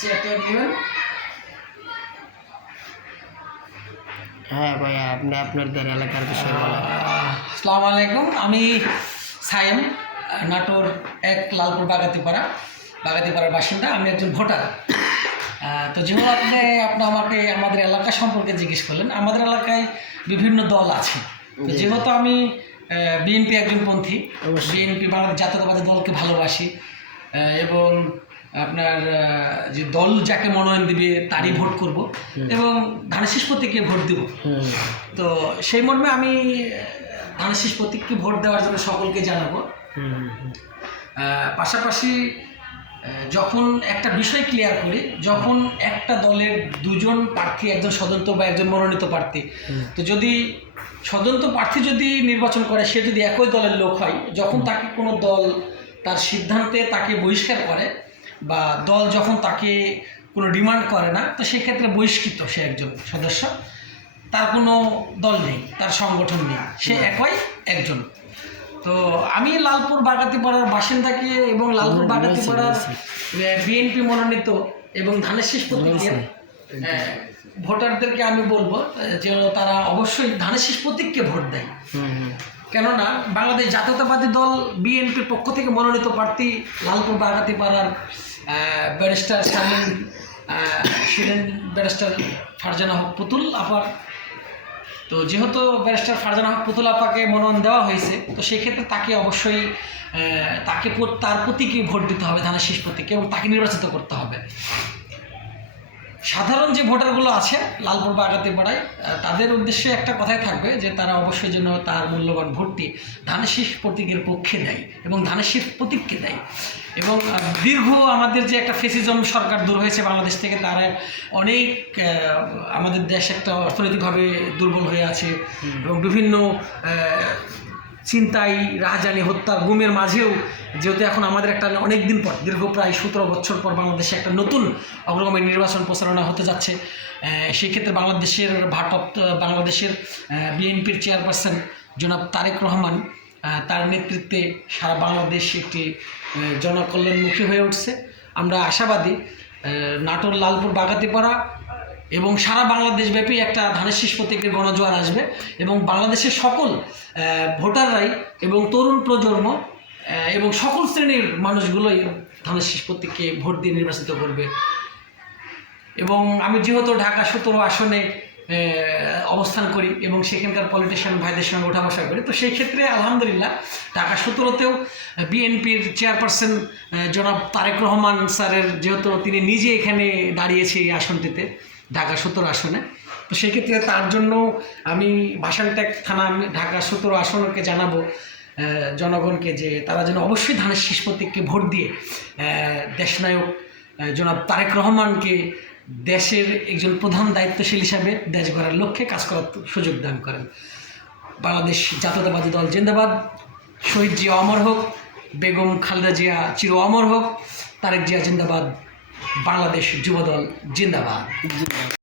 চেয়ারটা নেবেন। হ্যাঁ ভাইয়া, আপনি আপনাদের এলাকার বিষয়ে বলেন। আসসালামু আলাইকুম, আমি সায়েম, নাটোর ১ লালপুর বাগাতিপাড়ার বাসিন্দা। আমি একজন ভোটার। তো যেহেতু আপনি আমাকে আমাদের এলাকা সম্পর্কে জিজ্ঞেস করলেন, আমাদের এলাকায় বিভিন্ন দল আছে। তো যেহেতু আমি বিএনপি একজন পন্থী, বিএনপি বাংলাদেশ জাতীয়তাবাদী দলকে ভালোবাসি এবং আপনার যে দল যাকে মনোনয়ন দিবে তারই ভোট করব এবং ধানের শীষ প্রতীকে ভোট দেব। তো সেই মর্মে আমি ধানের শীষ প্রতীককে ভোট দেওয়ার জন্য সকলকে জানাবো। পাশাপাশি যখন একটা বিষয় ক্লিয়ার করি, যখন একটা দলের দুজন প্রার্থী, একজন স্বতন্ত্র বা একজন মনোনীত প্রার্থী, তো যদি স্বতন্ত্র প্রার্থী যদি নির্বাচন করে, সে যদি একই দলের লোক হয়, যখন তাকে কোনো দল তার সিদ্ধান্তে তাকে বহিষ্কার করে বা দল যখন তাকে কোনো ডিমান্ড করে না, তো সেক্ষেত্রে বহিষ্কৃত সে একজন সদস্য, তার কোনো দল নেই, তার সংগঠন নেই, সে একজন। তো আমি লালপুর বাগাতিপাড়ার বাসিন্দাকে এবং লালপুর বাগাতিপাড়ার বিএনপি মনোনীত এবং ধানের শীষ প্রতীকের ভোটারদেরকে আমি বলবো যে তারা অবশ্যই ধানের শীষ প্রতীককে ভোট দেয়। কেননা বাংলাদেশ জাতীয়তাবাদী দল বিএনপির পক্ষ থেকে মনোনীত প্রার্থী লালপুর বাগাতিপাড়ার ব্যারিস্টার ব্যারিস্টার ফারজানা হক পুতুল আপার। তো যেহেতু ব্যারিস্টার ফারজানা হক পুতুল আপাকে মনোনয়ন দেওয়া হয়েছে, তো সেক্ষেত্রে তাকে অবশ্যই তার প্রতীকে ভোট দিতে হবে, ধানের শীষ প্রতীকে, এবং তাকে নির্বাচিত করতে হবে। সাধারণ যে ভোটারগুলো আছে লালপুর বাগাতিপাড়ায়, তাদের উদ্দেশ্যে একটা কথাই থাকবে যে তারা অবশ্যই যেন তার মূল্যবান ভোটটি ধানের শীষ প্রতীকের পক্ষে দেয় এবং ধানের শীষ প্রতীককে দেয়। এবং দীর্ঘ আমাদের যে একটা ফেসিজম সরকার দূর হয়েছে বাংলাদেশ থেকে, তারা অনেক আমাদের দেশ একটা অর্থনৈতিকভাবে দুর্বল হয়ে আছে এবং বিভিন্ন ছিনতাই, রাহাজানি, হত্যা, গুমের মাঝেও যেহেতু এখন আমাদের একটা অনেক দিন পর, দীর্ঘ প্রায় 17 বছর পর বাংলাদেশে একটা নতুন অগ্রগামী নির্বাচন প্রচারণা হতে যাচ্ছে, সেই ক্ষেত্রে বাংলাদেশের বিএনপির চেয়ারপারসন জনাব তারেক রহমান, তার নেতৃত্বে সারা বাংলাদেশ একটি জনকল্যাণমুখী হয়ে উঠছে। আমরা আশাবাদী নাটোর, লালপুর, বাগাতিপাড়া এবং সারা বাংলাদেশব্যাপী একটা ধানের শীষ প্রতীকের গণজোয়ার আসবে এবং বাংলাদেশের সকল ভোটাররাই এবং তরুণ প্রজন্ম এবং সকল শ্রেণীর মানুষগুলোই ধানের শীষ প্রতীককে ভোট দিয়ে নির্বাচিত করবে। এবং আমি যেহেতু ঢাকা 17 আসনে অবস্থান করি এবং সেখানকার পলিটিশিয়ান ভাইদের সঙ্গে ওঠা বসা করি, তো সেই ক্ষেত্রে আলহামদুলিল্লাহ ঢাকা 17তেও বিএনপির চেয়ারপারসন জনাব তারেক রহমান স্যারের, যেহেতু তিনি নিজে এখানে দাঁড়িয়েছে এই আসনটিতে, ঢাকা 17 আসনে, তো সেক্ষেত্রে তার জন্য আমি ভাষানট্যাগ থানা, ঢাকা 17 আসনকে জানাবো জনগণকে যে তারা যেন অবশ্যই ধানের শীষ প্রতীককে ভোট দিয়ে দেশনায়ক জনাব তারেক রহমানকে দেশের একজন প্রধান দায়িত্বশীল হিসাবে দেশ গড়ার লক্ষ্যে কাজ করার সুযোগ দান করেন। বাংলাদেশ জাতীয়তাবাদী দল জিন্দাবাদ। শহীদ জিয়া অমর হোক, বেগম খালেদা জিয়া চির অমর হোক, তারেক জিয়া জিন্দাবাদ, বাংলাদেশ যুবদল জিন্দাবাদ।